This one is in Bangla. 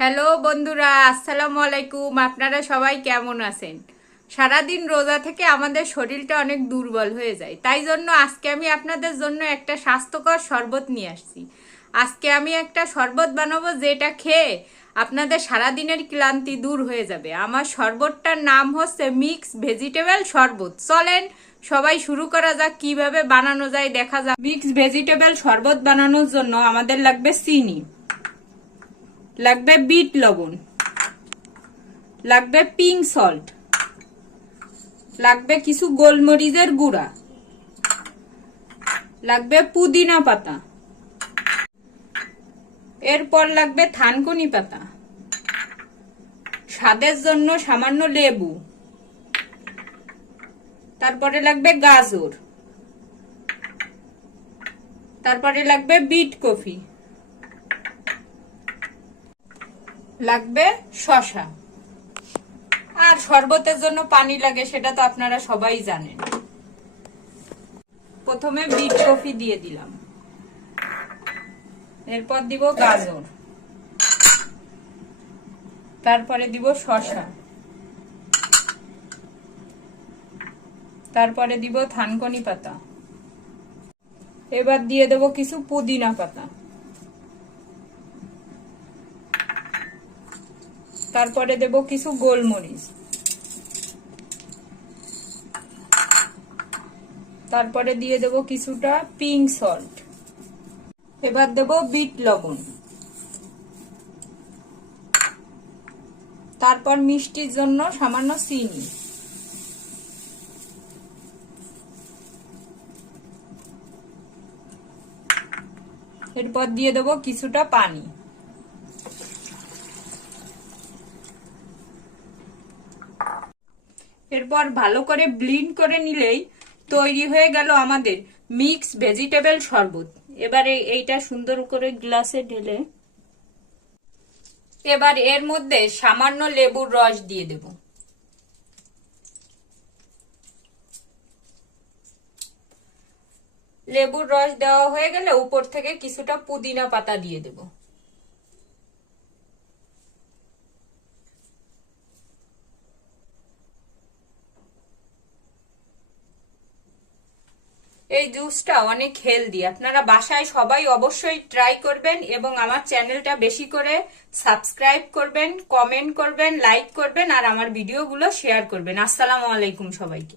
হ্যালো বন্ধুরা, আসসালামু আলাইকুম। আপনারা সবাই কেমন আছেন? সারাদিন রোজা থেকে আমাদের শরীরটা অনেক দুর্বল হয়ে যায়, তাই জন্য আজকে আমি আপনাদের জন্য একটা স্বাস্থ্যকর শরবত নিয়ে আসছি। আজকে আমি একটা শরবত বানাবো যেটা খেয়ে আপনাদের সারাদিনের ক্লান্তি দূর হয়ে যাবে। আমার শরবতটার নাম হচ্ছে মিক্স ভেজিটেবল শরবত। চলেন সবাই শুরু করা যাক, কিভাবে বানানো যায় দেখা যাক। মিক্স ভেজিটেবল শরবত বানানোর জন্য আমাদের লাগবে চিনি, লাগবে বিট লবণ, লাগবে পিঙ্ক সল্ট, লাগবে কিছু গোলমরিচের গুঁড়া, লাগবে পুদিনা পাতা, এরপর লাগবে থানকুনি পাতা, স্বাদের জন্য সামান্য লেবু, তারপরে লাগবে গাজর, তারপরে লাগবে বিট কফি, লাগবে শসা, আর শরবতের জন্য পানি লাগে, সেটা তো আপনারা সবাই জানেন। প্রথমে বিট কফি দিয়ে দিলাম, এরপর দিব গাজর, তারপরে দিব শসা, তারপরে দিব থানকুনি পাতা, এবার দিয়ে দেব কিছু পুদিনা পাতা, তারপরে দেব কিছু গোলমরিচ, তারপরে দিয়ে দেব কিছুটা পিঙ্ক সল্ট, এবার দেব বিট লবণ, তারপর মিষ্টির জন্য সামান্য চিনি, এরপর দিয়ে দেব কিছুটা পানি। এরপর ভালো করে ব্লেন্ড করে নিলেই তৈরি হয়ে গেল আমাদের মিক্স ভেজিটেবল শরবত। এবারে এইটা সুন্দর করে গ্লাসে ঢেলে এবার এর মধ্যে সামান্য লেবুর রস দিয়ে দেব। লেবুর রস দেওয়া হয়ে গেলে উপর থেকে কিছুটা পুদিনা পাতা দিয়ে দেব। এই জুসটা অনেক হেলদি, আপনারা বাসায় সবাই অবশ্যই ট্রাই করবেন এবং আমার চ্যানেলটা বেশি করে সাবস্ক্রাইব করবেন, কমেন্ট করবেন, লাইক করবেন আর আমার ভিডিওগুলো শেয়ার করবেন। আসসালামু আলাইকুম সবাইকে।